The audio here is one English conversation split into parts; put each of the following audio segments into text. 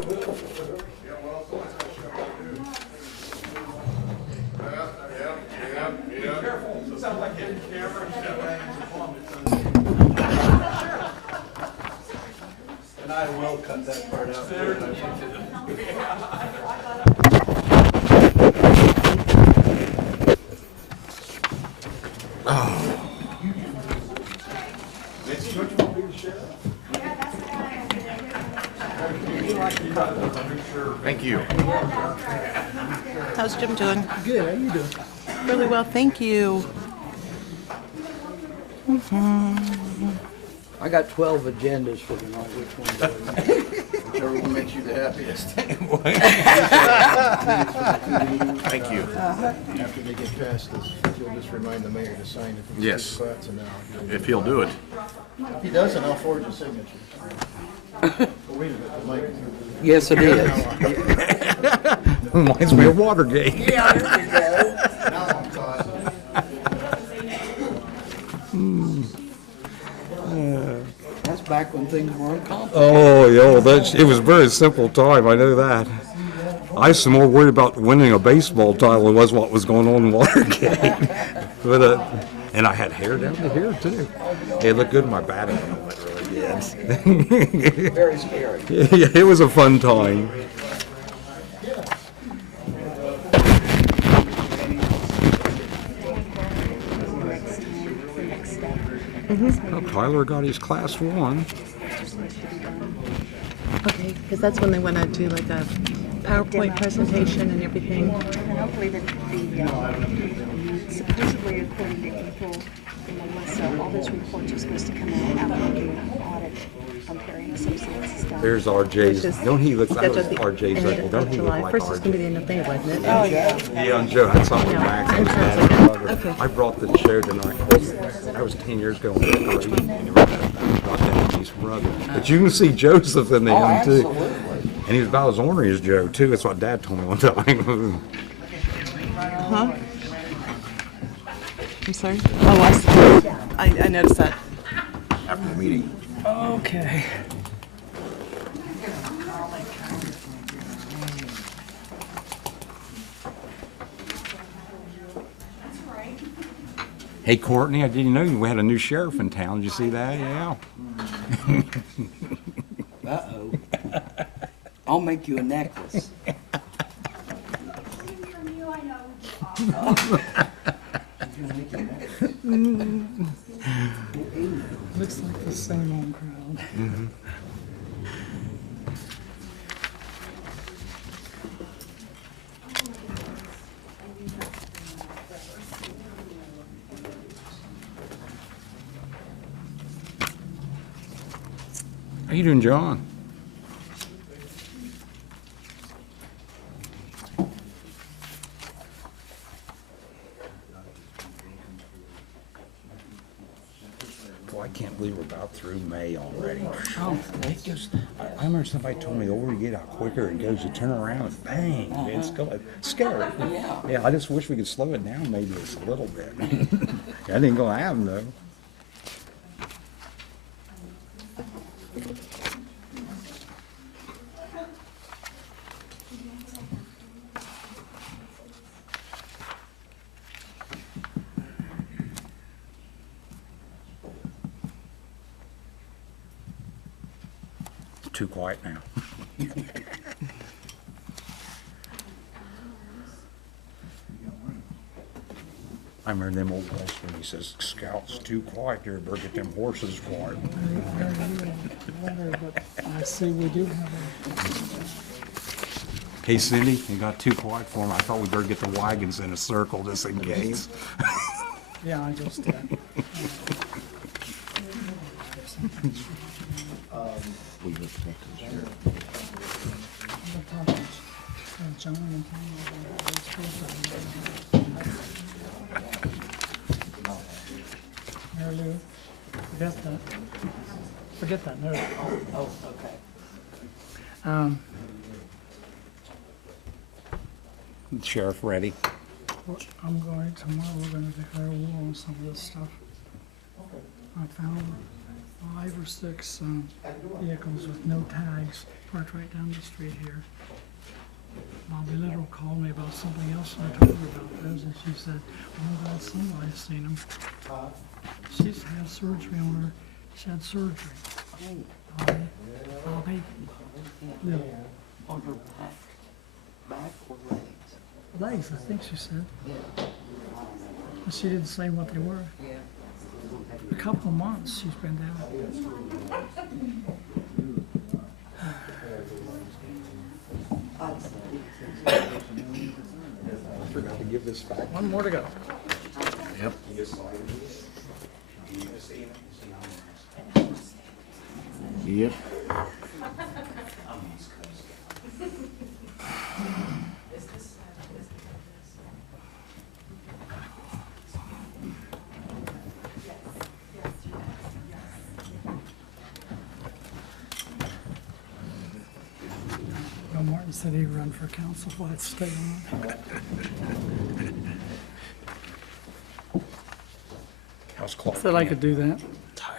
And I will cut that part out. Thank you. How's Jim doing? Good, how you doing? Really well, thank you. I got 12 agendas for tonight. Which one do I do? Whichever one makes you the happiest. Thank you. After they get past this, you'll just remind the mayor to sign it. Yes. Spots and now. If he'll do it. If he doesn't, I'll forge a signature. Oh, wait a minute, the mic. Yes, it is. Reminds me of Watergate. Now I'm caught. That's back when things were uncomplicated. Oh, yeah, it was a very simple time, I know that. I was more worried about winning a baseball title than was what was going on in Watergate. But, and I had hair down to here, too. It looked good in my batting helmet, really did. Very scary. Yeah, it was a fun time. Well, Tyler got his class 1. Okay, because that's when they want to do like a PowerPoint presentation and everything. And hopefully supposedly according to April and Melissa, all those reports are supposed to come out after the audit on Perry Associates stuff. There's RJ's. Just Don't he look like scheduled the- RJ's and uncle? Don't he look July like 1st is going to be the RJ? end of May, wasn't it? Oh, yeah. Yeah, and Joe, that's something No, Max I'm was sorry. dad's brother. Okay. I brought the show tonight. That was 10 years ago. I brought Daddy's brother. But you can see Joseph in the end, too. Absolutely. And he was about as ornery as Joe, too. That's what Dad told me one time. Huh? I'm sorry? Oh, I see. I noticed that. After the meeting. Okay. Hey, Courtney, I didn't know we had a new sheriff in town. Did you see that? Yeah. Uh-oh. I'll make you a necklace. Looks like the same old crowd. How you doing, John? Well, I can't believe we're about through May already. Oh, it just, I remember somebody told me the older you get, how quicker it goes. You turn around and bang, it's going. Scary. Yeah. Yeah, I just wish we could slow it down maybe just a little bit. That ain't gonna happen though. Too quiet now. I remember them old Western, he says, Scout's too quiet there, better get them horses quiet. But I see we do have Hey Cindy, you got too quiet for him. I thought we better get the wagons in a circle just in case. yeah, I just did. We looked at the sheriff. John and Mary Lou, forget that note. Oh, okay. Sheriff ready. I'm going, tomorrow we're gonna declare war on some of this stuff. I found 5 or 6 vehicles with no tags parked right down the street here. Bobby Little called me about something else, and I told her about those, and she said, "Oh, God, somebody's seen them." She's had surgery on her. She had surgery. Bobby Little. On her back or legs? Legs, I think she said. Yeah. But she didn't say what they were. Yeah. A couple of months she's been down. Forgot to give this back. One more to go. Yep. Yep. Bill Martin said he'd run for council if I'd stay on. How's Clark? Said I could do that. Tired.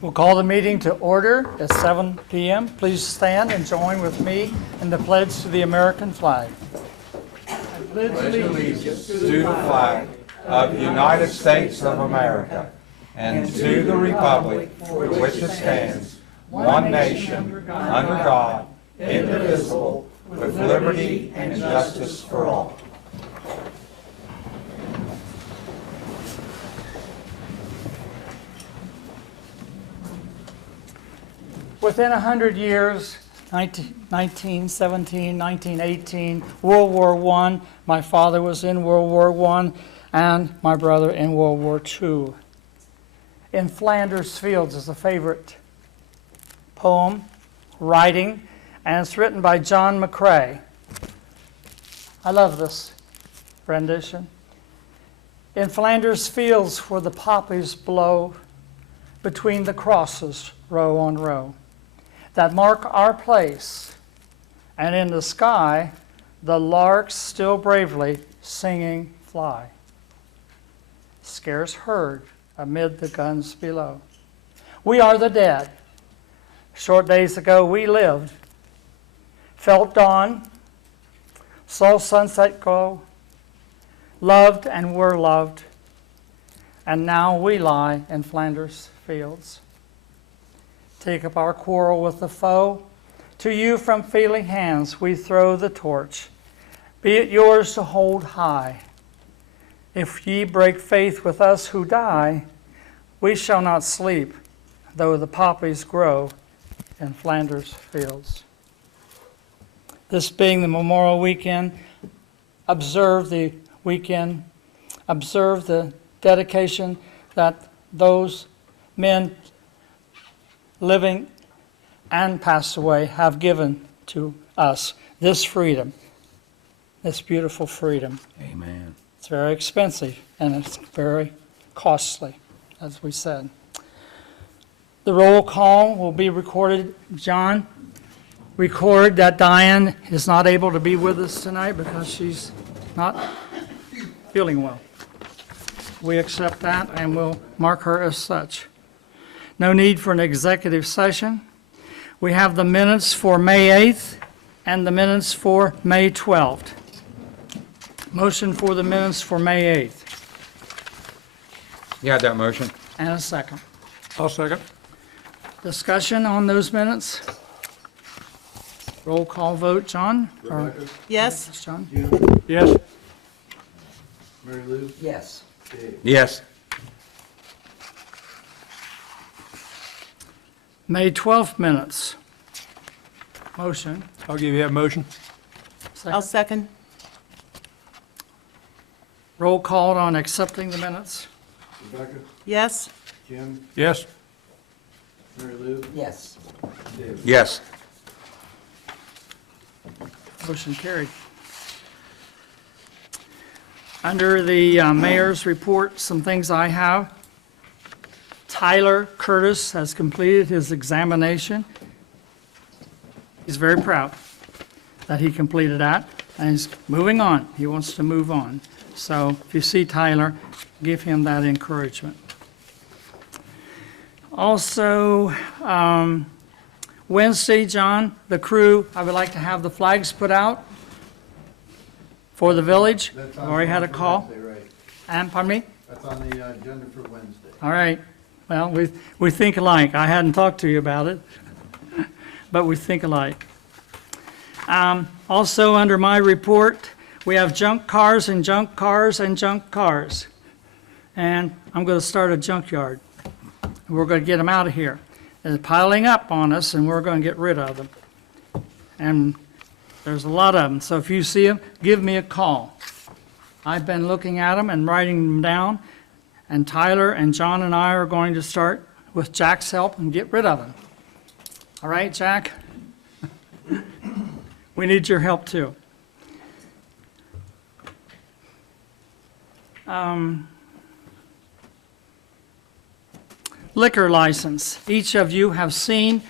We'll call the meeting to order at 7 p.m. Please stand and join with me in the pledge to the American flag. Allegiance to the flag of the United States of America and to the republic for which it stands, one nation, under God, indivisible, with liberty and justice for all. Within 100 years, 1917, 1918, World War I, my father was in World War I, and my brother in World War II. In Flanders Fields is a favorite poem, writing, and it's written by John McCrae. I love this rendition. In Flanders Fields where the poppies blow, between the crosses, row on row, that mark our place, and in the sky, the larks still bravely singing fly, scarce heard amid the guns below. We are the dead. Short days ago we lived, felt dawn, saw sunset glow, loved and were loved, and now we lie in Flanders Fields. Take up our quarrel with the foe. To you from feeling hands we throw the torch. Be it yours to hold high. If ye break faith with us who die, we shall not sleep, though the poppies grow in Flanders Fields. This being the Memorial Weekend, observe the weekend, observe the dedication that those men living and passed away have given to us this freedom, this beautiful freedom. Amen. It's very expensive and it's very costly, as we said. The roll call will be recorded. John, record that Diane is not able to be with us tonight because she's not feeling well. We accept that and we'll mark her as such. No need for an executive session. We have the minutes for May 8th and the minutes for May 12th. Motion for the minutes for May 8th. You had that motion? And a second. I'll second. Discussion on those minutes? Roll call vote, John? Or- Yes? John? Yes. Mary Lou? Yes. Yes. May 12th minutes. Motion. I'll give you that motion. I'll Second. second. Roll call on accepting the minutes. Rebecca? Yes? Jim? Yes. Mary Lou? Yes. David? Yes. Motion carried. Under the mayor's report, some things I have. Tyler Curtis has completed his examination. He's very proud that he completed that, and he's moving on. He wants to move on. So if you see Tyler, give him that encouragement. Also, Wednesday, John, the crew, I would like to have the flags put out for the village. That's I've on already had a for call. Wednesday, right. And, pardon me? That's on the agenda for Wednesday. All right. Well, we think alike. I hadn't talked to you about it, but we think alike. Also, under my report, we have junk cars and junk cars and junk cars. And I'm going to start a junkyard. We're going to get them out of here. They're piling up on us, and we're going to get rid of them. And there's a lot of them. So if you see them, give me a call. I've been looking at them and writing them down. And Tyler and John and I are going to start with Jack's help and get rid of them. All right, Jack? We need your help too. Liquor license. Each of you have seen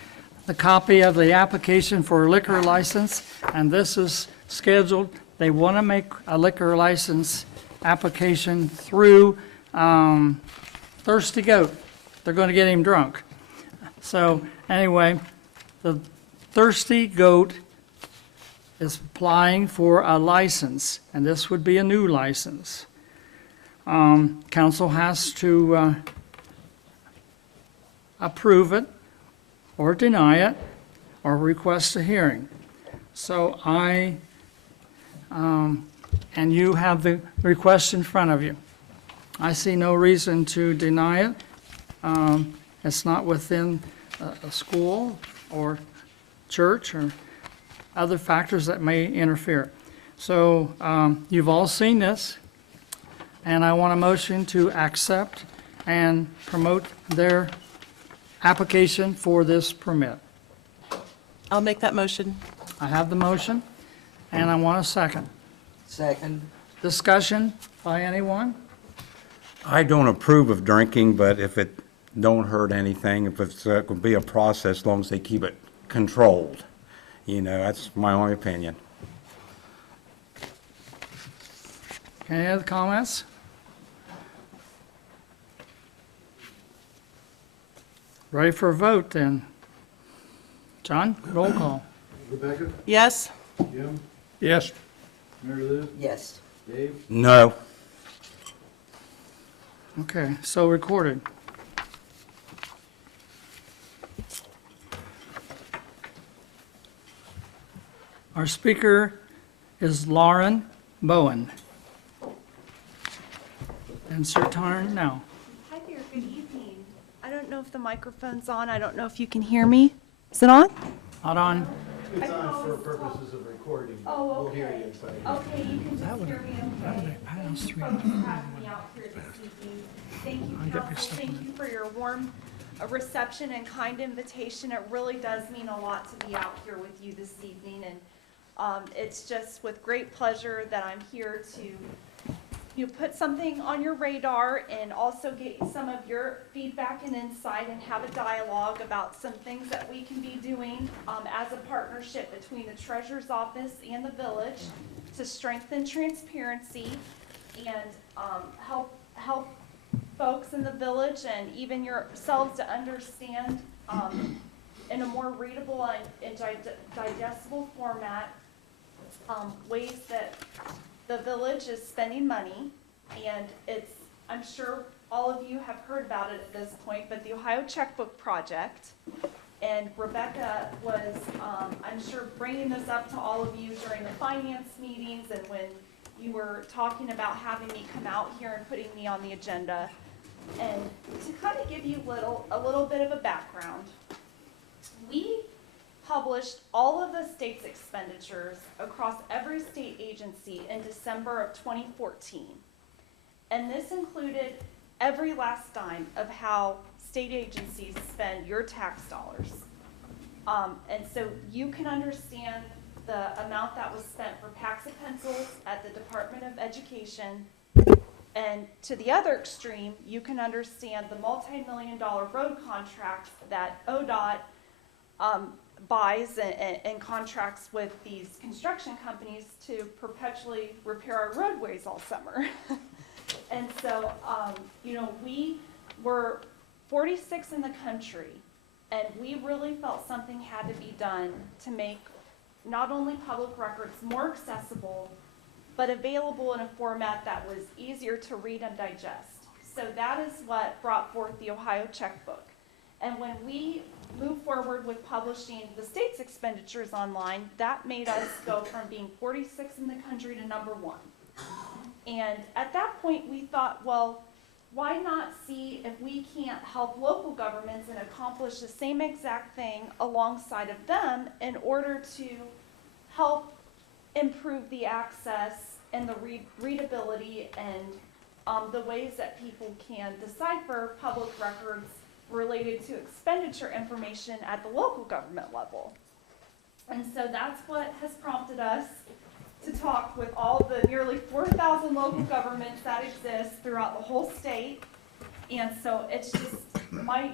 the copy of the application for a liquor license, and this is scheduled. They want to make a liquor license application through Thirsty Goat. They're going to get him drunk. So anyway, the Thirsty Goat is applying for a license, and this would be a new license. Council has to approve it or deny it or request a hearing. So and you have the request in front of you. I see no reason to deny it. It's not within a school or church or other factors that may interfere. So you've all seen this, and I want a motion to accept and promote their application for this permit. I'll make that motion. I have the motion, and I want a second. Second. Discussion by anyone? I don't approve of drinking, but if it don't hurt anything, if it's going to be a process, as long as they keep it controlled. You know, that's my only opinion. Any other comments? Ready for a vote then? John, roll call. Rebecca, Yes? Jim, Yes. Mary Lou, Yes. Dave, No. Okay, so recorded. Our speaker is Lauren Bowen. And it's your turn now. Hi there, good evening. I don't know if the microphone's on. I don't know if you can hear me. Is it on? Not on. it's on for purposes of recording. Oh, We'll hear okay. you inside. Okay, you can just hear me okay. Thank you for having me out here this evening. Thank you, council. Thank you for your warm reception and kind invitation. It really does mean a lot to be out here with you this evening. And it's just with great pleasure that I'm here to put something on your radar and also get some of your feedback and insight and have a dialogue about some things that we can be doing as a partnership between the Treasurer's Office and the village to strengthen transparency and help folks in the village and even yourselves to understand in a more readable and digestible format ways that the village is spending money, and I'm sure all of you have heard about it at this point, but the Ohio Checkbook Project, and Rebecca was, I'm sure, bringing this up to all of you during the finance meetings and when you were talking about having me come out here and putting me on the agenda. And to kind of give you a little bit of a background, we published all of the state's expenditures across every state agency in December of 2014. And this included every last dime of how state agencies spend your tax dollars. And so you can understand the amount that was spent for packs of pencils at the Department of Education And to the other extreme, you can understand the multi-million-dollar road contracts that ODOT buys and contracts with these construction companies to perpetually repair our roadways all summer. And so, you know, we were 46 in the country, and we really felt something had to be done to make not only public records more accessible, but available in a format that was easier to read and digest. So that is what brought forth the Ohio Checkbook. And when we moved forward with publishing the state's expenditures online, that made us go from being 46 in the country to #1. And at that point, we thought, well, why not see if we can't help local governments and accomplish the same exact thing alongside of them in order to help improve the access and the readability and the ways that people can decipher public records related to expenditure information at the local government level. And so that's what has prompted us to talk with all the nearly 4,000 local governments that exist throughout the whole state. And so it's just my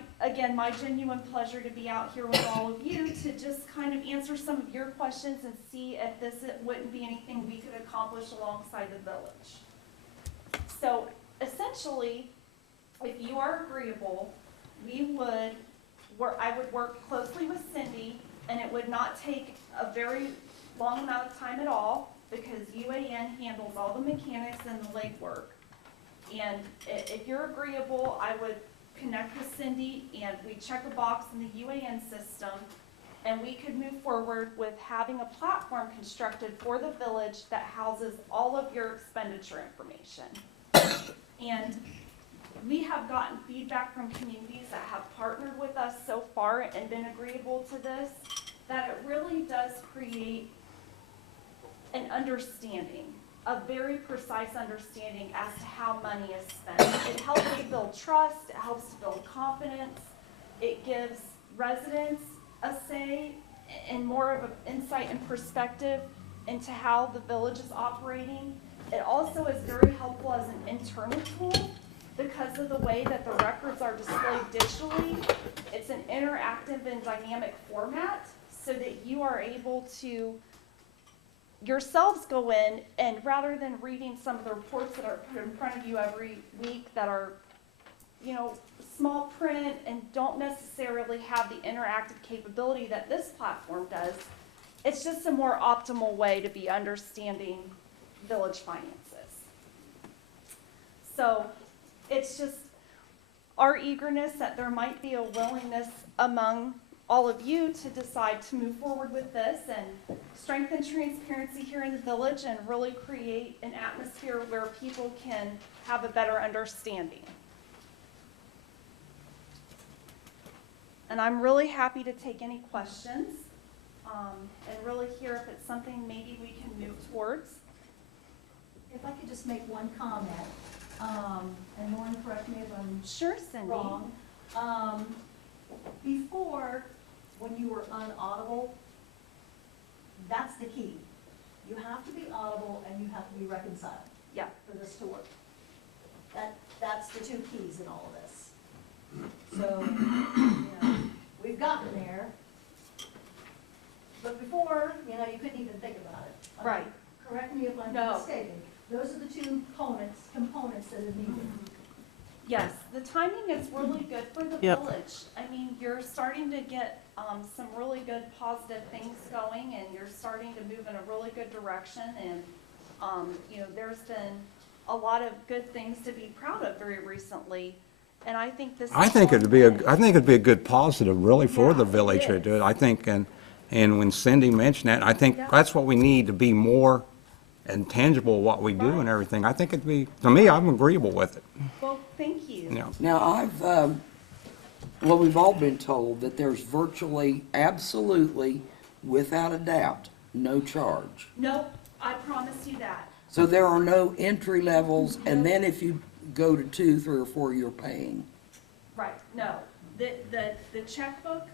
genuine pleasure to be out here with all of you to just kind of answer some of your questions and see if this wouldn't be anything we could accomplish alongside the village. So essentially, if you are agreeable, I would work closely with Cindy, and it would not take a very long amount of time at all, because UAN handles all the mechanics and the legwork. And if you're agreeable, I would connect with Cindy, and we check a box in the UAN system, and we could move forward with having a platform constructed for the village that houses all of your expenditure information. And we have gotten feedback from communities that have partnered with us so far and been agreeable to this, that it really does create an understanding, a very precise understanding as to how money is spent. It helps us build trust, it helps to build confidence, it gives residents a say and more of an insight and perspective into how the village is operating. It also is very helpful as an internal tool because of the way that the records are displayed digitally. It's an interactive and dynamic format so that you are able to yourselves go in, and rather than reading some of the reports that are put in front of you every week that are, you know, small print and don't necessarily have the interactive capability that this platform does, it's just a more optimal way to be understanding village finances. So it's just our eagerness that there might be a willingness among all of you to decide to move forward with this and strengthen transparency here in the village and really create an atmosphere where people can have a better understanding. And I'm really happy to take any questions and really hear if it's something maybe we can move towards. If I could just make one comment, and Lauren, correct me if I'm Sure, Cindy. wrong. Before, when you were unaudible, that's the key. You have to be audible and you have to be reconciled Yeah. for this to work. That's the two keys in all of this. So, you know, we've gotten there, but before, you know, you couldn't even think about it. Right. Correct me if I'm No. mistaken. Those are the two components that are needed. Yes, the timing is really good for the Yep. village. I mean, you're starting to get some really good positive things going, and you're starting to move in a really good direction. And you know, there's been a lot of good things to be proud of very recently. And I think this. I is think one it'd be a, that- I think it'd be a good positive really for the Yeah, it village to is. do it. I think, and when Cindy mentioned that, I think Yeah. that's what we need to be more and tangible what we do and Right. everything. I think it'd be, to me, I'm agreeable with it, Well, thank you. you know. Now, well, we've all been told that there's virtually, absolutely, without a doubt, no charge. Nope, I promise you that. So there are no entry levels, and then if you go to 2, 3, or 4, you're paying. Right, no. The checkbook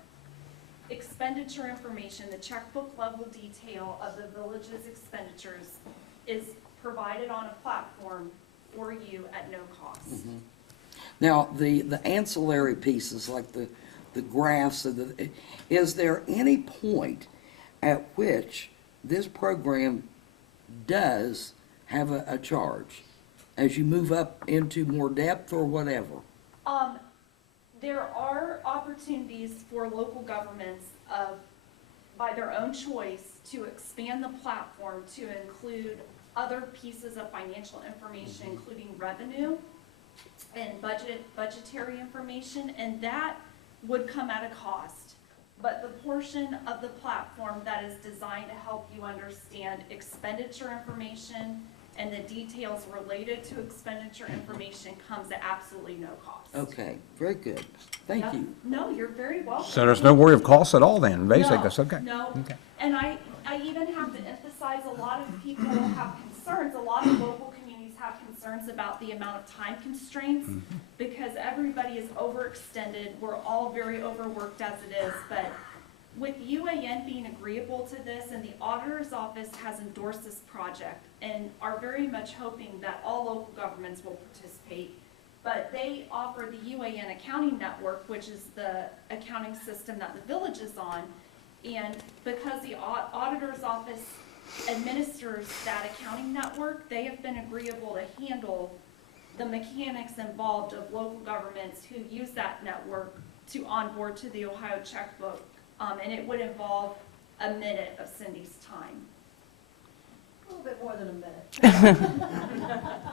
expenditure information, the checkbook level detail of the village's expenditures is provided on a platform for you at no cost. Now, the ancillary pieces, like the graphs, is there any point at which this program does have a charge as you move up into more depth or whatever? There are opportunities for local governments by their own choice to expand the platform to include other pieces of financial information, including revenue and budgetary information, and that would come at a cost. But the portion of the platform that is designed to help you understand expenditure information and the details related to expenditure information comes at absolutely no cost. Okay, very good. Thank Yep. you. No, you're very welcome. So there's no worry of cost at all then, basically, No, that's okay. No, Okay. and I even have to emphasize, a lot of people have concerns, a lot of local communities have concerns about the amount of time constraints, because everybody is overextended, we're all very overworked as it is, but with UAN being agreeable to this, and the auditor's office has endorsed this project, and are very much hoping that all local governments will participate, but they offer the UAN accounting network, which is the accounting system that the village is on, and because the auditor's office administers that accounting network, they have been agreeable to handle the mechanics involved of local governments who use that network to onboard to the Ohio checkbook. And it would involve a minute of Cindy's time. A little bit more than a minute.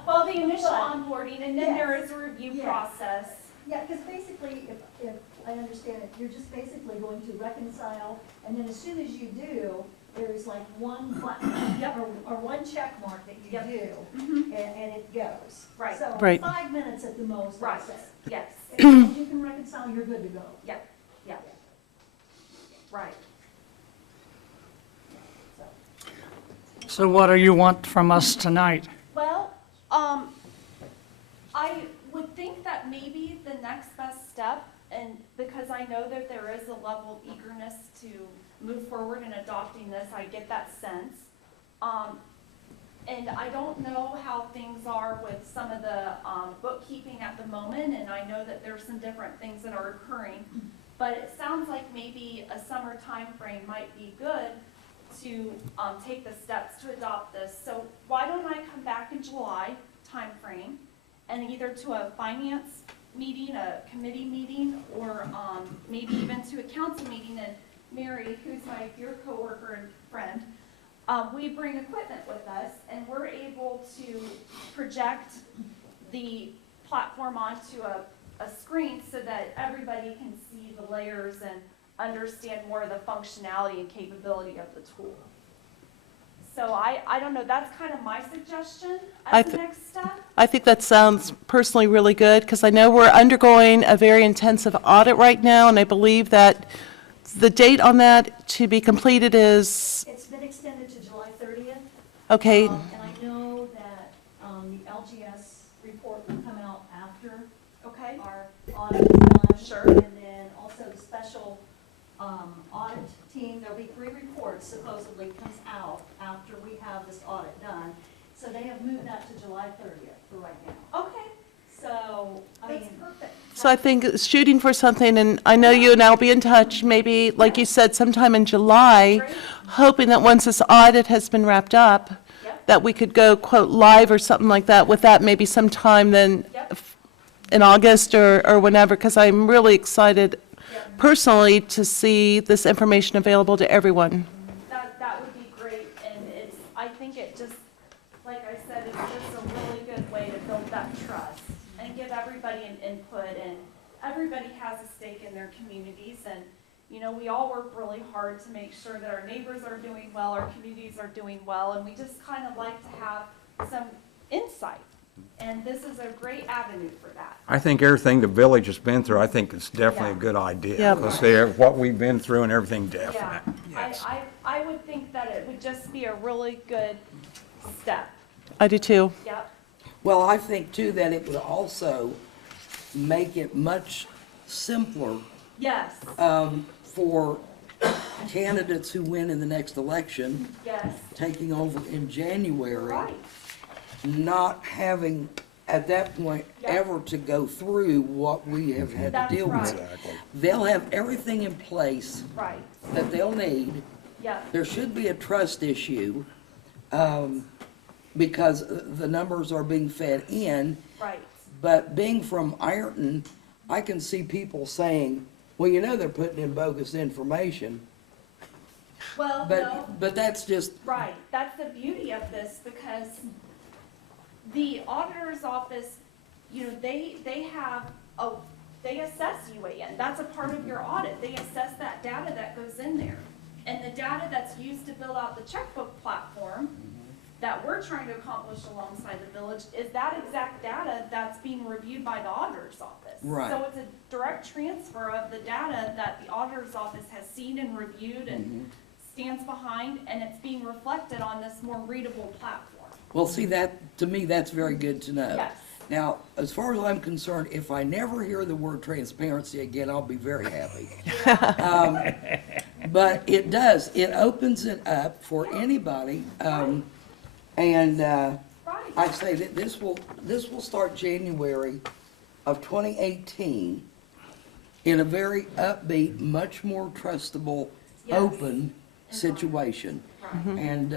Well, the initial onboarding, and then there is a review Yes. process. Yeah, because basically, if I understand it, you're just basically going to reconcile, and then as soon as you do, there's like one button, Yep. or one check mark that you Yep. do, Mhm. and it goes. Right. So Right. 5 minutes at the most, Right, I say. yes, As long as you can reconcile, you're good to go. yeah, right. So, So what do you want from us tonight? Well, I would think that maybe the next best step, and because I know that there is a level of eagerness to move forward in adopting this, I get that sense. And I don't know how things are with some of the bookkeeping at the moment, and I know that there's some different things that are occurring. But it sounds like maybe a summer timeframe might be good to take the steps to adopt this. So why don't I come back in July timeframe, and either to a finance meeting, a committee meeting, or maybe even to a council meeting, and Mary, who's my dear coworker and friend, we bring equipment with us, and we're able to project the platform onto a screen so that everybody can see the layers and understand more of the functionality and capability of the tool. So I don't know, that's kind of my suggestion as the next step. I think that sounds personally really good, because I know we're undergoing a very intensive audit right now, and I believe that the date on that to be completed is, it's been extended to July 30th. okay, And I know that the LGS report will come out after Okay, our audit is done. Sure. And then also the special audit team, there'll be 3 reports supposedly comes out after we have this audit done. So they have moved that to July 30th for right now. okay, So, I that's mean, perfect. so I think shooting for something, and I know you and I'll be in touch, maybe, like you said, sometime in July, Great. hoping that once this audit has been wrapped up, Yep. that we could go, quote, live or something like that, with that maybe sometime then Yep. in August or whenever, because I'm really excited Yep. personally to see this information available to everyone. That would be great, and I think it just, like I said, it's just a really good way to build that trust and give everybody an input, and everybody has a stake in their communities, and, we all work really hard to make sure that our neighbors are doing well, our communities are doing well, and we just kind of like to have some insight, and this is a great avenue for that. I think everything the village has been through, I think it's definitely a Yeah. good idea. Yeah. Because what we've been through and everything, Yeah, definite. Yes. I would think that it would just be a really good step. I do too. Yep. Well, I think too that it would also make it much simpler Yes, for candidates who win in the next election, yes, taking over in January, right, not having at that point Yeah. ever to go through what we have had to That's deal with. right. They'll have everything in place Right, that they'll need. yeah, There should be a trust issue, because the numbers are being fed in. right. But being from Ironton, I can see people saying, well, you know, they're putting in bogus information. Well, no. But that's just, Right, that's the beauty of this, because the auditor's office, you know, they assess UAN, that's a part of your audit, they assess that data that goes in there. And the data that's used to fill out the checkbook platform that we're trying to accomplish alongside the village is that exact data that's being reviewed by the auditor's office. Right. So it's a direct transfer of the data that the auditor's office has seen and reviewed and stands behind, and it's being reflected on this more readable platform. well, see, that, to me, that's very good to know. Yes. Now, as far as I'm concerned, if I never hear the word transparency again, I'll be very happy. But it does, it opens it up for anybody, and, Right. I say that this will start January of 2018 in a very upbeat, much more trustable, Yes. open situation. Right. And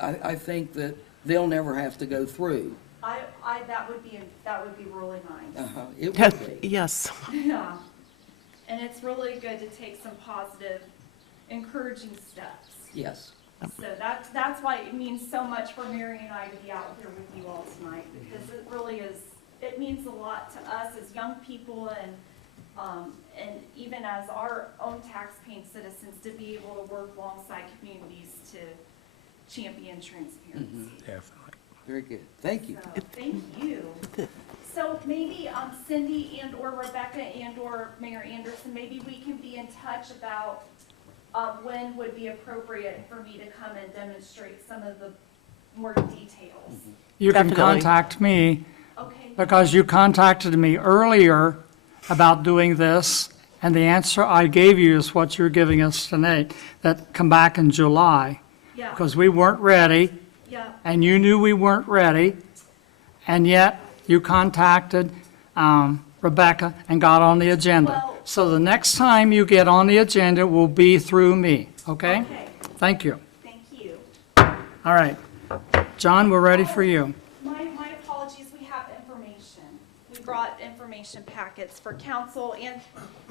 I think that they'll never have to go through. That would be really nice. It would be. Yes. Yeah. And it's really good to take some positive, encouraging steps. Yes. So that's why it means so much for Mary and I to be out here with you all tonight, because it really is, it means a lot to us as young people and even as our own tax-paying citizens to be able to work alongside communities to champion transparency. Definitely. Very good. Thank you. So, thank you. So maybe Cindy and/or Rebecca and/or Mayor Anderson, maybe we can be in touch about when would be appropriate for me to come and demonstrate some of the more details. You can Definitely. contact me, Okay, because you contacted me earlier about doing this, and the answer I gave you is what you're giving us tonight, that come back in July, yeah, because we weren't ready, yeah, and you knew we weren't ready, and yet you contacted Rebecca and got on the agenda. Well- So the next time you get on the agenda will be through me, okay? okay, Thank you. thank you. All right. John, we're ready for you. My apologies, we have information. We brought information packets for council, and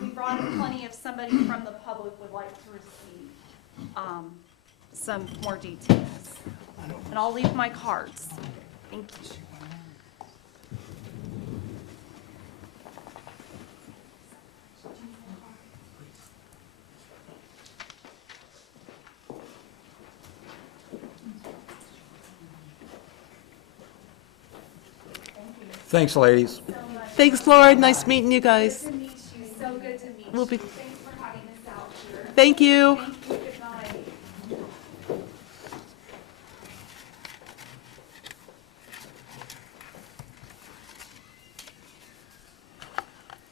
we brought in plenty if somebody from the public would like to receive some more details. And I'll leave my cards. Thank you. Thanks, ladies. Thanks, Lauren. Nice meeting you guys. Good to meet you, so good to meet We'll you. be- Thanks for having us out here. Thank you. Thank you, good night.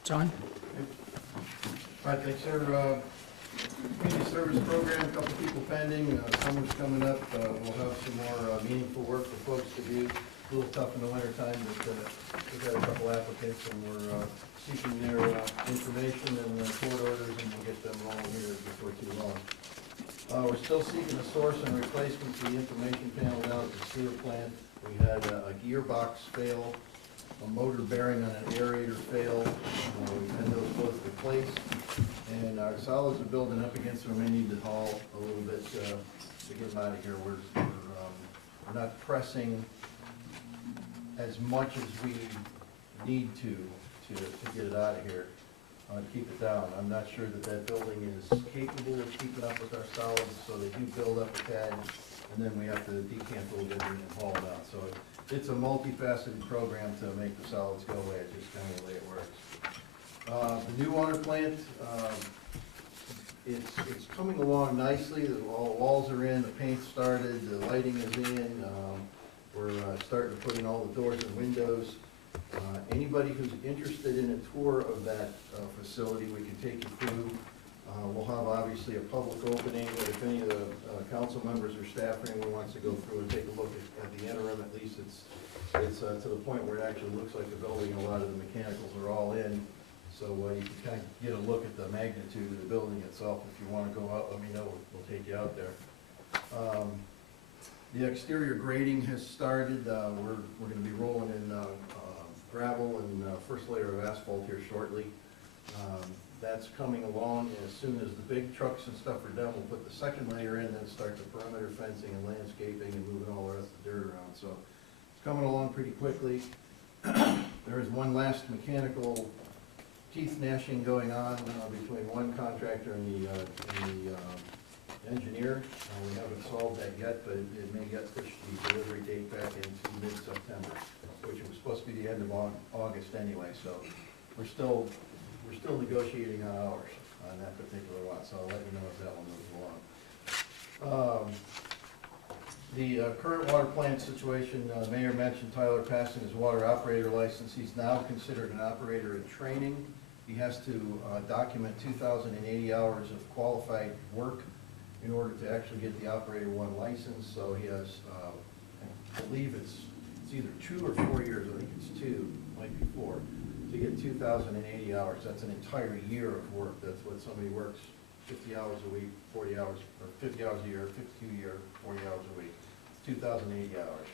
John? All right, thanks, sir. Community service program, a couple people pending, summer's coming up, we'll have some more meaningful work for folks to do. A little tough in the wintertime, but we've had a couple applicants, and we're seeking their information and court orders, and we'll get them all here before too long. We're still seeking a source and replacement for the information panel down at the sewer plant. We had a gearbox fail, a motor bearing on an aerator fail. We've had those both replaced, and our solids are building up against them. We may need to haul a little bit to get them out of here. We're not pressing as much as we need to get it out of here, to keep it down. I'm not sure that building is capable of keeping up with our solids, so they do build up a tad, and then we have to decant a little bit and haul it out. So it's a multifaceted program to make the solids go away. It's just kind of the way it works. The new water plant, it's coming along nicely. The walls are in, the paint started, the lighting is in. We're starting to put in all the doors and windows. Anybody who's interested in a tour of that facility, we can take you through. We'll have obviously a public opening, but if any of the council members or staff or anyone wants to go through and take a look at the interim, at least it's It's to the point where it actually looks like the building, a lot of the mechanicals are all in. So you can kind of get a look at the magnitude of the building itself. If you want to go out, let me know, we'll take you out there. The exterior grading has started. We're going to be rolling in gravel and first layer of asphalt here shortly. That's coming along, and as soon as the big trucks and stuff are done, we'll put the second layer in, then start the perimeter fencing and landscaping and moving all the rest of the dirt around. So it's coming along pretty quickly. There is one last mechanical teeth gnashing going on between one contractor and the engineer. We haven't solved that yet, but it may get pushed the delivery date back into mid-September, which was supposed to be the end of August anyway. So we're still negotiating on hours on that particular one, so I'll let you know as that one moves along. The current water plant situation, Mayor mentioned Tyler passing his water operator license. He's now considered an operator in training. He has to document 2,080 hours of qualified work in order to actually get the operator one license. So he has, I believe it's either 2 or 4 years, I think it's 2, might be 4, to get 2,080 hours. That's an entire year of work. That's what somebody works 50 hours a week, 40 hours, or 50 hours a year, 52 a year, 40 hours a week. 2,080 hours.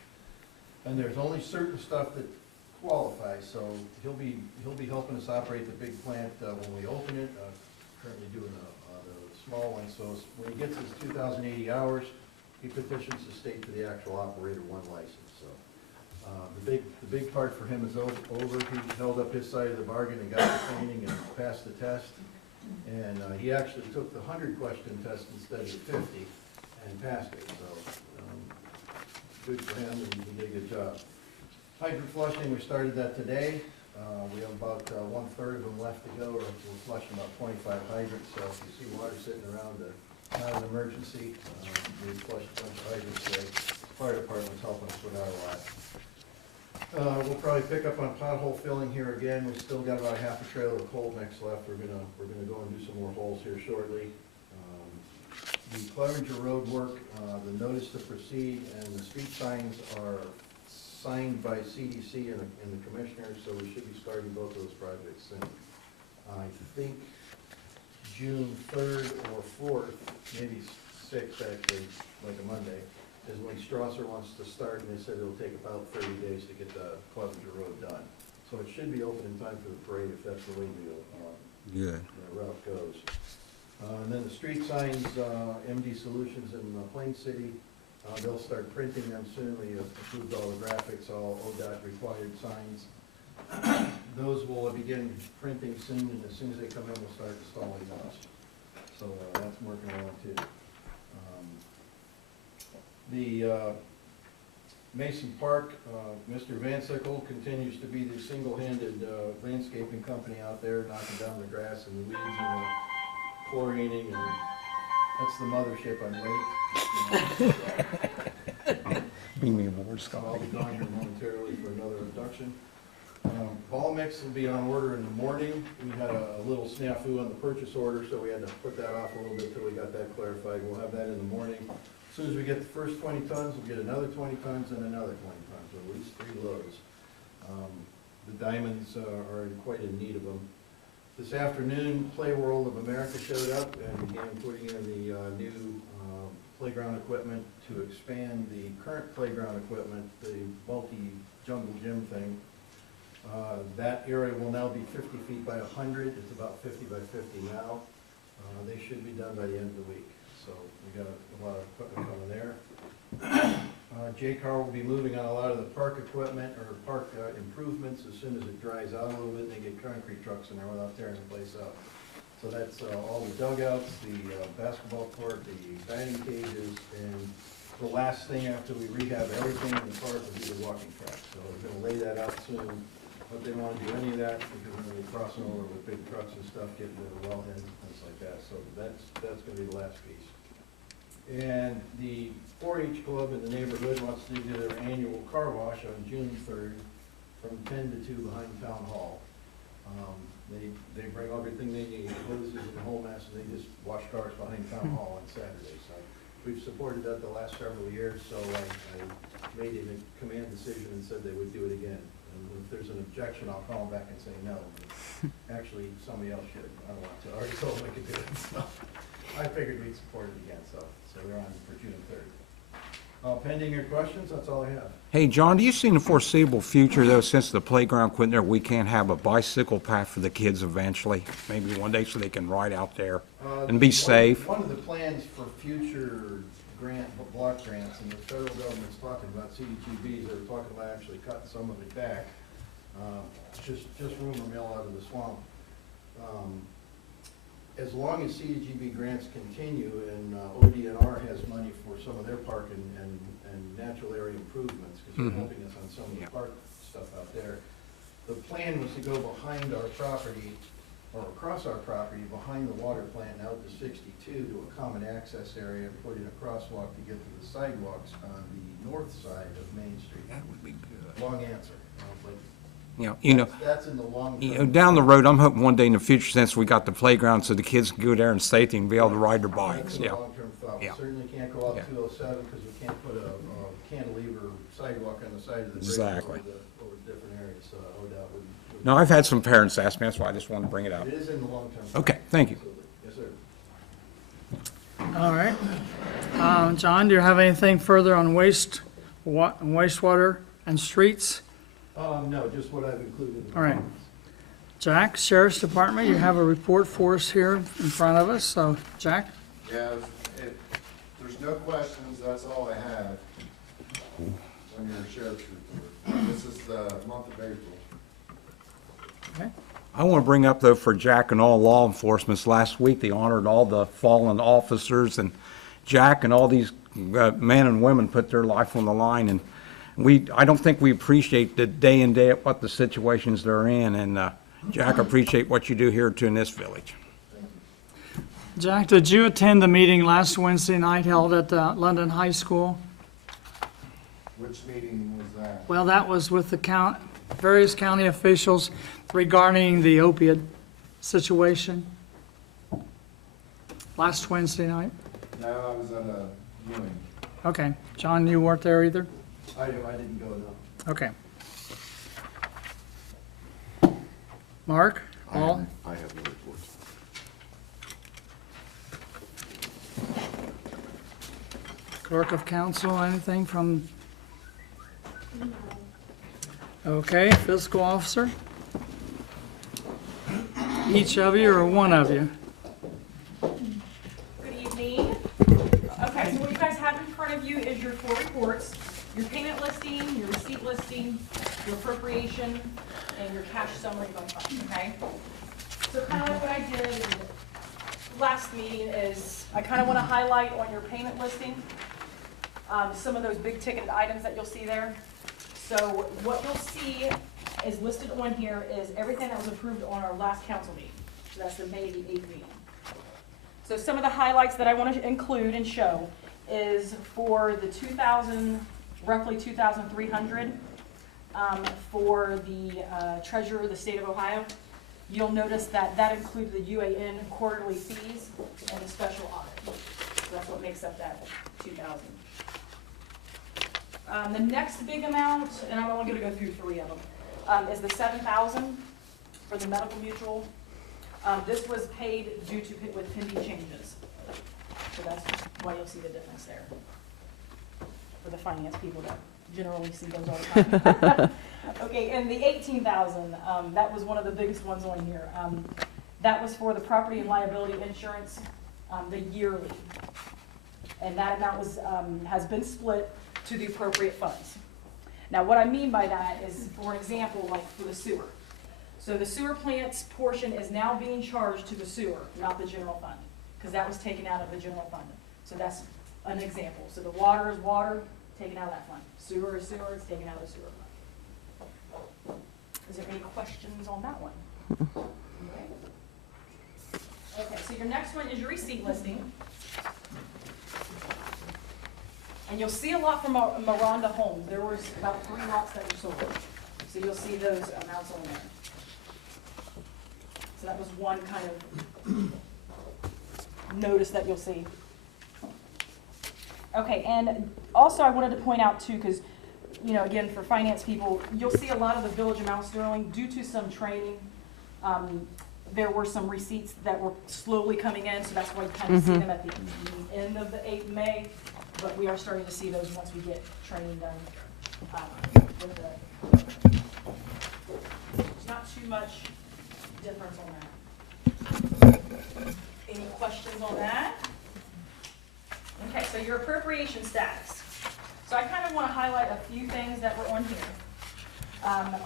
And there's only certain stuff that qualifies, so he'll be helping us operate the big plant when we open it, currently doing the small one. So when he gets his 2,080 hours, he petitions the state for the actual operator one license. So the big part for him is over. He held up his side of the bargain and got the training and passed the test. And he actually took the 100-question test instead of 50 and passed it. So good for him, and he did a good job. Hydrant flushing, we started that today. We have about 1/3 of them left to go. We're flushing about 25 hydrants, so if you see water sitting around, not an emergency. We flushed a bunch of hydrants today. Fire department's helping us with that a lot. We'll probably pick up on pothole filling here again. We've still got about half a trailer of cold mix left. We're gonna go and do some more holes here shortly. The Clevenger Road work, the notice to proceed and the street signs are signed by CDC and the commissioners, so we should be starting both those projects soon. I think June 3rd or 4th, maybe 6th actually, like a Monday, is when Strasser wants to start, and they said it'll take about 30 days to get the Clevenger Road done. So it should be open in time for the parade if that's the way the route goes. And then the street signs, MD Solutions in Plain City, they'll start printing them soon. We approved all the graphics, all ODOT required signs. Those will begin printing soon, and as soon as they come in, we'll start installing those. So that's working along too. The Mason Park, Mr. Van Sickle continues to be the single-handed landscaping company out there, knocking down the grass and the weeds and the chlorinating, and that's the mothership on late. Being the award, So I'll be gone here momentarily for another induction. Ball mix will be on order in the morning. We had a little snafu on the purchase order, so we had to put that off a little bit till we got that clarified. We'll have that in the morning. As soon as we get the first 20 tons, we'll get another 20 tons and another 20 tons, so at least 3 loads. The diamonds are quite in need of them. This afternoon, Play World of America showed up and began putting in the new playground equipment to expand the current playground equipment, the bulky jungle gym thing. That area will now be 50 feet by 100. It's about 50 by 50 now. They should be done by the end of the week. So we got a lot of equipment coming there. J-Car will be moving on a lot of the park equipment or park improvements as soon as it dries out a little bit. They get concrete trucks in there without tearing the place up. So that's all the dugouts, the basketball court, the batting cages, and the last thing after we rehab everything in the park will be the walking track. So we're going to lay that out soon. But they want to do any of that because we're going to be crossing over with big trucks and stuff, getting to the wellhead and things like that. So that's going to be the last piece. And the 4-H club in the neighborhood wants to do their annual car wash on June 3rd from 10 to 2 behind Town Hall. They bring everything they need, hoses and the whole mess, and they just wash cars behind Town Hall on Saturday. So we've supported that the last several years, so I made a command decision and said they would do it again. And if there's an objection, I'll call them back and say no. But actually, somebody else should. I don't want to. I already told them I could do it, so I figured we'd support it again, so we're on for June 3rd. Pending your questions, that's all I have. Hey, John, do you see in the foreseeable future, though, since the playground quit there, we can't have a bicycle path for the kids eventually? Maybe one day so they can ride out there and be safe? One of the plans for future block grants, and the federal government's talking about CDGBs, they were talking about actually cutting some of it back. Just rumor mill out of the swamp. As long as CDGB grants continue and ODNR has money for some of their park and natural area improvements, because they're helping us on some of the park stuff out there, the plan was to go behind our property, or across our property, behind the water plant and out to 62 to a common access area and put in a crosswalk to get to the sidewalks on the north side of Main Street. That would be good. Long answer, but that's in the long term. Down the road, I'm hoping one day in the future, since we got the playground, so the kids can go there and safety and be able to ride their bikes, That's a yeah. long-term thought. We Yeah. certainly can't go up Yeah. 207 because we can't put a cantilever sidewalk on the side of the bridge Exactly. over different areas, so ODOT would. No, I've had some parents ask me, that's why I just wanted to bring it up. It is in the long term. Okay, thank you. Absolutely. Yes, sir. All right. John, do you have anything further on wastewater and streets? No, just what I've included in the. All right. comments. Jack, Sheriff's Department, you have a report for us here in front of us, so, Jack? Yeah, if there's no questions, that's all I have on your sheriff's report. This is the month of April. Okay. I want to bring up, though, for Jack and all law enforcement, last week they honored all the fallen officers, and Jack and all these men and women put their life on the line, and I don't think we appreciate the day in, day out what the situations they're in, and Jack, I appreciate what you do here too in this village. Jack, did you attend the meeting last Wednesday night held at London High School? Which meeting was that? Well, that was with the various county officials regarding the opiate situation. Last Wednesday night? No, I was at a viewing. Okay. John, you weren't there either? I didn't go, no. Okay. Mark? Paul? I have no reports. Clerk of Council, anything from? Okay, Fiscal Officer? Each of you or one of you? Good evening. Okay, so what you guys have in front of you is your 4 reports, your payment listing, your receipt listing, your appropriation, and your cash summary of funds, okay? So kind of like what I did in the last meeting is, I kind of want to highlight on your payment listing, some of those big ticketed items that you'll see there. So what you'll see is listed on here is everything that was approved on our last council meeting. So that's the May the 8th meeting. So some of the highlights that I want to include and show is for the roughly 2,300 for the treasurer of the state of Ohio. You'll notice that that included the UAN quarterly fees and the special audit. So that's what makes up that 2,000. The next big amount, and I'm only going to go through 3 of them, is the 7,000 for the medical mutual. This was paid with pending changes. So that's why you'll see the difference there. For the finance people that generally see those all the time. Okay, and the 18,000, that was one of the biggest ones on here. That was for the property and liability insurance, the yearly. And that amount has been split to the appropriate funds. Now, what I mean by that is, for example, like for the sewer. So the sewer plant's portion is now being charged to the sewer, not the general fund, because that was taken out of the general fund. So that's an example. So the water is water, taken out of that fund. Sewer is sewer, it's taken out of the sewer fund. Is there any questions on that one? Okay, so your next one is your receipt listing. And you'll see a lot from Miranda Homes. There was about 3 lots that were sold. So you'll see those amounts on there. So that was one kind of notice that you'll see. Okay, and also I wanted to point out too, because, you know, again, for finance people, you'll see a lot of the Village of Mount Sterling, due to some training, there were some receipts that were slowly coming in, so that's why you kind of see them at the end of the May, but we are starting to see those once we get training done. There's not too much difference on that. Any questions on that? Okay, so your appropriation status. So I kind of want to highlight a few things that were on here.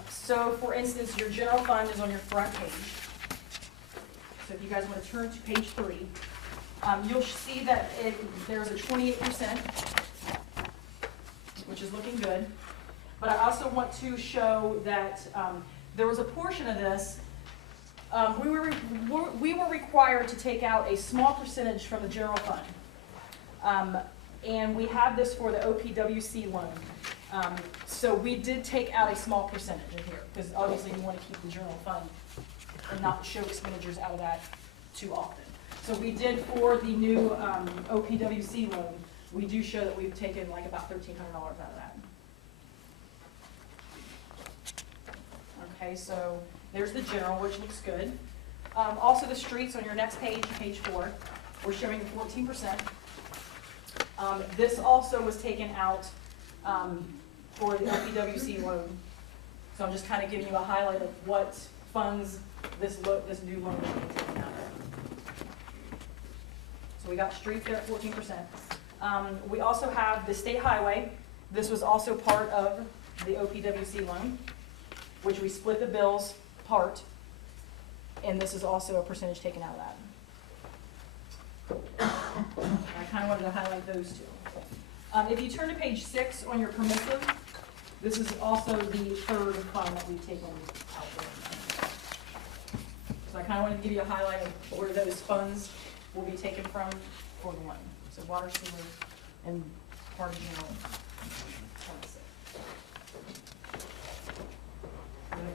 So for instance, your general fund is on your front page. So if you guys want to turn to page 3, you'll see that there's a 28%, which is looking good. But I also want to show that there was a portion of this, we were required to take out a small percentage from the general fund. And we have this for the OPWC loan. So we did take out a small percentage in here, because obviously we want to keep the general fund and not show expenditures out of that too often. So we did for the new OPWC loan, we do show that we've taken like about $1,300 out of that. Okay, so there's the general, which looks good. Also the streets on your next page, page 4, we're showing 14%. This also was taken out for the OPWC loan. So I'm just kind of giving you a highlight of what funds this new loan is being taken out of. So we got streets there at 14%. We also have the state highway. This was also part of the OPWC loan, which we split the bills apart, and this is also a percentage taken out of that. I kind of wanted to highlight those two. If you turn to page 6 on your permissive, this is also the third fund that we've taken out there. So I kind of wanted to give you a highlight of where those funds will be taken from for the loan. So water, sewer, and part of general.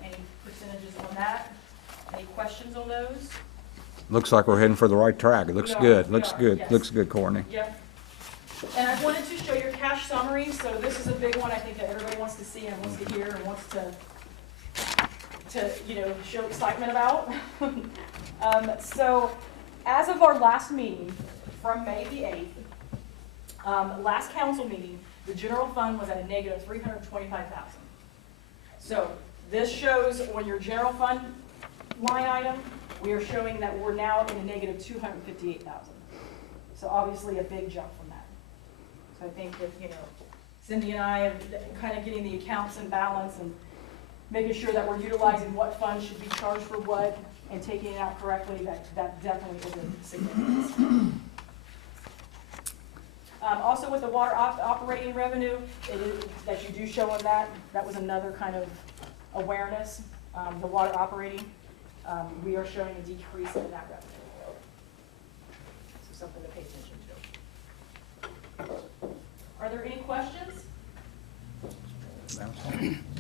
Any percentages on that? Any questions on those? Looks like we're heading for the right track. It looks We are, good, we looks are, good, yes. looks good, Courtney. Yep. And I wanted to show your cash summary, so this is a big one I think that everybody wants to see and wants to hear and wants to show excitement about. So as of our last meeting from May the 8th, last council meeting, the general fund was at a negative $325,000. So this shows on your general fund line item, we are showing that we're now in a negative $258,000. So obviously a big jump from that. So I think that, Cindy and I are kind of getting the accounts in balance and making sure that we're utilizing what funds should be charged for what and taking it out correctly, that definitely is a significance. Also with the water operating revenue, that you do show on that was another kind of awareness. The water operating, we are showing a decrease in that revenue. So something to pay attention to. Are there any questions?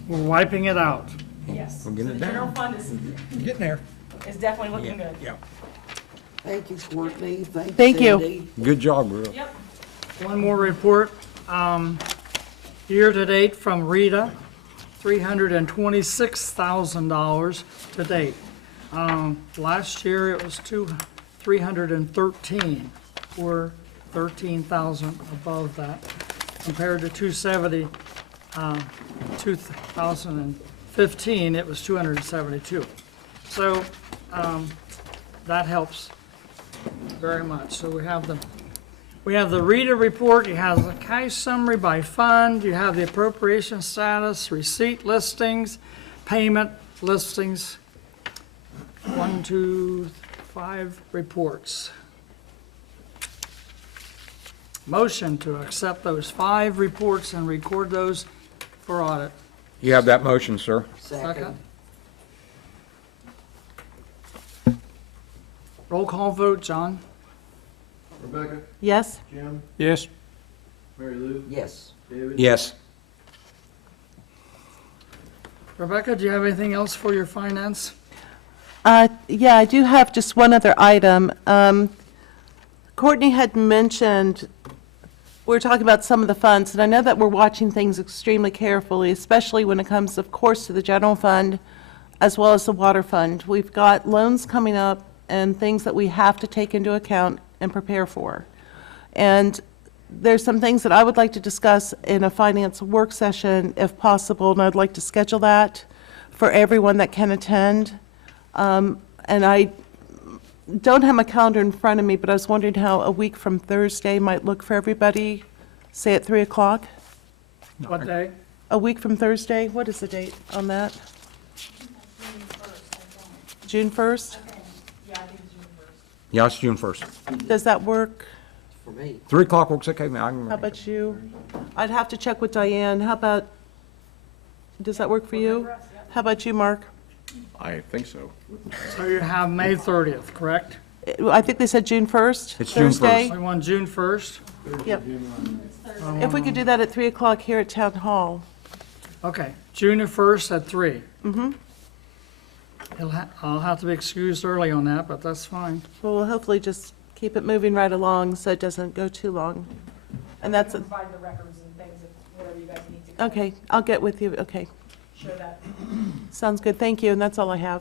We're wiping it out. Yes. We're getting So it the general down. fund Getting there. is definitely looking good. Yeah. Thank you, Courtney. Thank you. Cindy. Good job, girl. Yep. One more report. Year-to-date from Rita, $326,000 to date. Last year it was $313. We're 13,000 above that, compared to 270. 2015 it was 272. So that helps very much. So we have the Rita report, you have the cash summary by fund, you have the appropriation status, receipt listings, payment listings. 1, 2, 5 reports. Motion to accept those 5 reports and record those for audit. You have that motion, sir. Second. Roll call vote, John? Rebecca, Yes? Jim, Yes. Mary Lou, Yes. David? Yes. Rebecca, do you have anything else for your finance? Yeah, I do have just one other item. Courtney had mentioned we're talking about some of the funds, and I know that we're watching things extremely carefully, especially when it comes, of course, to the general fund as well as the water fund. We've got loans coming up and things that we have to take into account and prepare for. And there's some things that I would like to discuss in a finance work session if possible, and I'd like to schedule that for everyone that can attend. And I don't have my calendar in front of me, but I was wondering how a week from Thursday might look for everybody, say at 3 o'clock. What day? A week from Thursday, what is the date on that? June 1st? Yeah, it's June 1st. Does that work? For me. 3 o'clock works okay, man. I can How make it. about you? I'd have to check with Diane. How about, does that work for you? How about you, Mark? I think so. So you have May 30th, correct? I think they said June 1st? It's June 1st. Thursday? We want June 1st? Yep. If we could do that at 3 o'clock here at Town Hall. Okay, June the 1st at 3. Mm-hmm. I'll have to be excused early on that, but that's fine. Well, we'll hopefully just keep it moving right along so it doesn't go too long. And that's, Provide the records and things, if whatever you guys need to. okay, I'll get with you, okay. Show that. Sounds good, thank you, and that's all I have.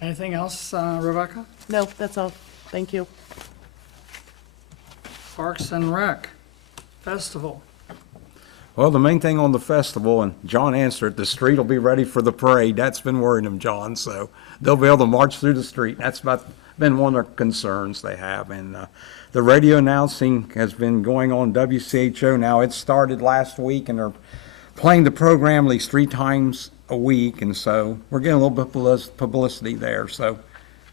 Anything else, Rebecca? No, that's all, thank you. Parks and Rec Festival. Well, the main thing on the festival, and John answered, the street will be ready for the parade. That's been worrying them, John, so they'll be able to march through the street. That's been one of their concerns they have. And the radio announcing has been going on WCHO now. It started last week, and they're playing the program at least 3 times a week, and so we're getting a little bit of publicity there. So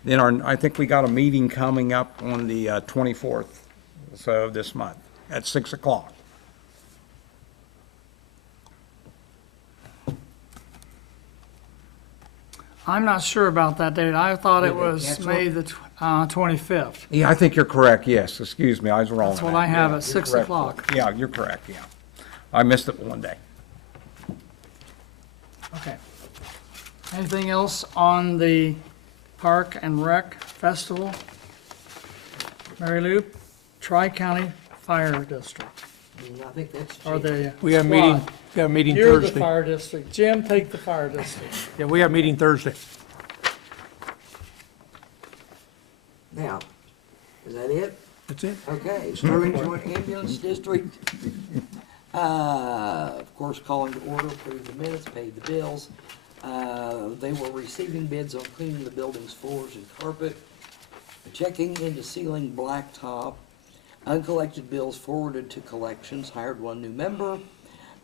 then I think we got a meeting coming up on the 24th, so this month, at 6 o'clock. I'm not sure about that date. I thought it Did they was cancel May it? the 25th. Yeah, I think you're correct, yes, excuse me, I was wrong. That's on what I that. have Yeah, at you're 6 correct. o'clock. Yeah, you're correct, yeah. I missed it one day. Okay. Anything else on the Park and Rec Festival? Mary Lou, Tri-County Fire District. I think that's. Are they? We have a meeting, we have a meeting You're the Thursday. fire district. Jim, take the fire district. Yeah, we have a meeting Thursday. Now, is that it? That's it. Okay, Sterling Joint Ambulance District, of course, calling to order, approved the minutes, paid the bills. They were receiving bids on cleaning the building's floors and carpet, checking into ceiling blacktop, uncollected bills forwarded to collections, hired 1 new member,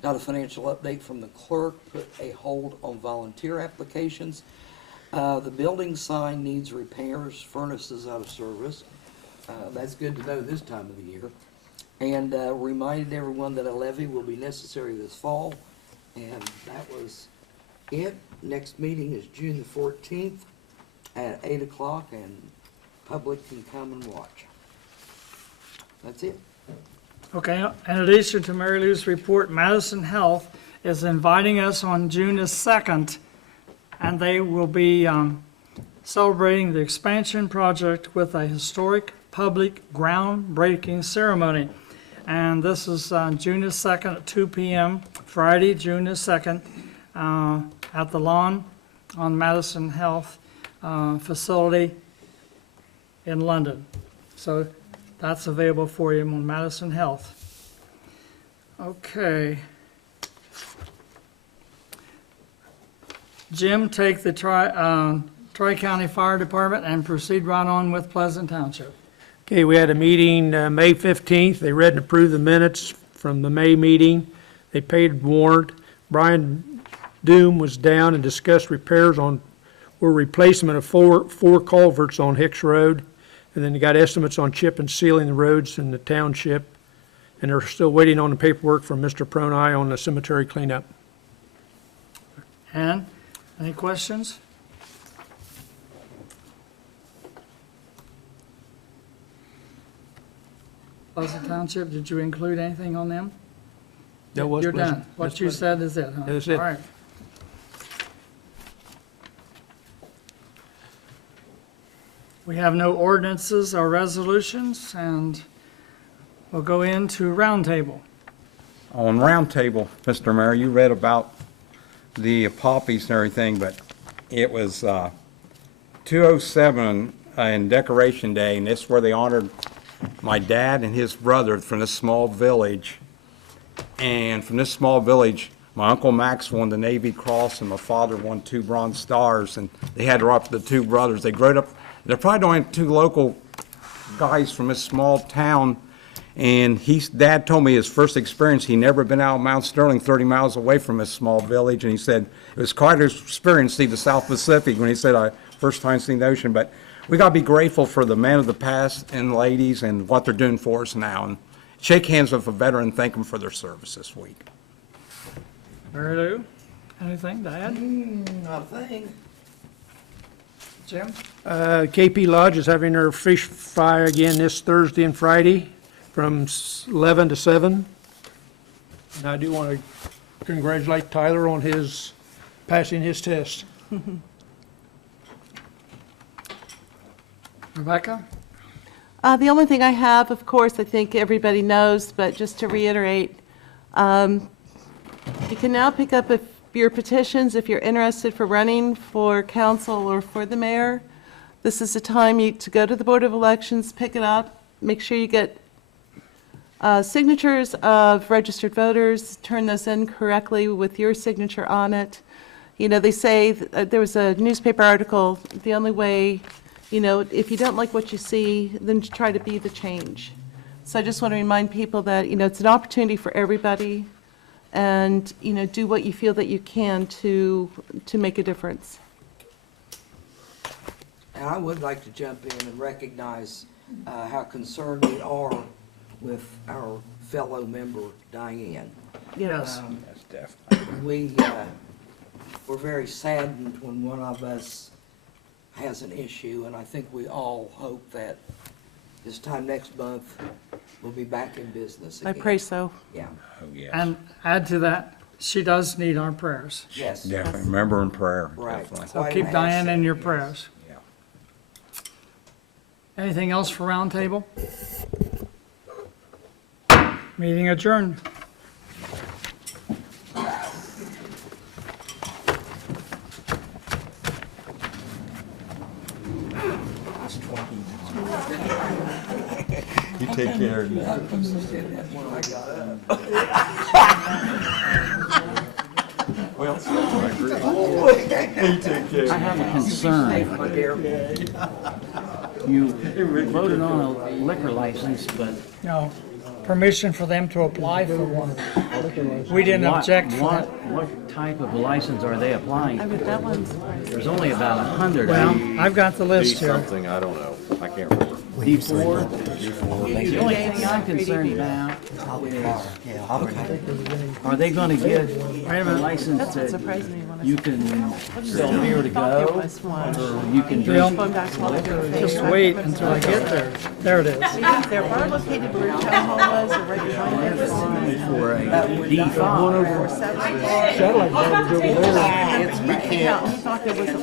got a financial update from the clerk, put a hold on volunteer applications. The building sign needs repairs, furnace is out of service. That's good to know this time of the year. And reminded everyone that a levy will be necessary this fall. And that was it. Next meeting is June the 14th at 8 o'clock, and public can come and watch. That's it. Okay, in addition to Mary Lou's report, Madison Health is inviting us on June the 2nd, and they will be celebrating the expansion project with a historic public groundbreaking ceremony. And this is June the 2nd at 2 p.m., Friday, June the 2nd, at the lawn on Madison Health facility in London. So that's available for you on Madison Health. Okay. Jim, take the Tri-County Fire Department and proceed right on with Pleasant Township. Okay, we had a meeting May 15th. They read and approved the minutes from the May meeting. They paid warrant. Brian Doom was down and discussed repairs or replacement of four culverts on Hicks Road. And then they got estimates on chip and sealing the roads in the township. And they're still waiting on the paperwork from Mr. Pronai on the cemetery cleanup. Ann, any questions? Pleasant Township, did you include anything on them? That was You're Pleasant. done. What That's you Pleasant. said is it, huh? That's it. All right. We have no ordinances or resolutions, and we'll go into roundtable. On roundtable, Mr. Mayor, you read about the poppies and everything, but it was 207 in Decoration Day, and this is where they honored my dad and his brother from this small village. And from this small village, my Uncle Max won the Navy Cross, and my father won 2 Bronze Stars, and they had to up the 2 brothers. They growed up, they're probably the only 2 local guys from this small town. And Dad told me his first experience, he never been out of Mount Sterling, 30 miles away from his small village, and he said it was quite an experience to see the South Pacific when he said, I first time seen the ocean. But we got to be grateful for the men of the past and ladies and what they're doing for us now. And shake hands with a veteran, thank them for their service this week. Mary Lou, anything to add? Nothing. Jim? KP Lodge is having their fish fry again this Thursday and Friday from 11 to 7. And I do want to congratulate Tyler on his passing his test. Rebecca? The only thing I have, of course, I think everybody knows, but just to reiterate, you can now pick up your petitions if you're interested for running for council or for the mayor. This is the time to go to the Board of Elections, pick it up, make sure you get signatures of registered voters, turn those in correctly with your signature on it. You know, they say, there was a newspaper article, the only way, you know, if you don't like what you see, then try to be the change. So I just want to remind people that, you know, it's an opportunity for everybody, and, you know, do what you feel that you can to make a difference. And I would like to jump in and recognize how concerned we are with our fellow member Diane. Yes. That's definitely. We're very saddened when one of us has an issue, and I think we all hope that this time next month, we'll be back in business I again. pray so. Yeah, Oh, yes. And add to that, she does need our prayers. yes. Definitely, remember in prayer, Right. definitely. So Quite keep an Diane asset, in your yes. prayers. Yeah. Anything else for roundtable? Meeting adjourned. You take care of that. Well, I agree. You take care. I have a concern. My dear. You voted on a liquor license, but No, permission for them to apply for one. We didn't what, object for what, that. what type of a license are they applying? I mean, that one's, There's only about 100. Well, I've got the list here. Something, I don't know. I can't remember. D4? The only thing I'm concerned about is, are they gonna give Wait a a minute. license that's what that surprised me when I you saw can sell beer to thought there go? was one. Or you can Bill, drink? Going back to what they just wait until I get there. There it is. There are located where town hall was, or right behind it. For a D5? Satellite. Satellite board over there. Yeah, he thought there was a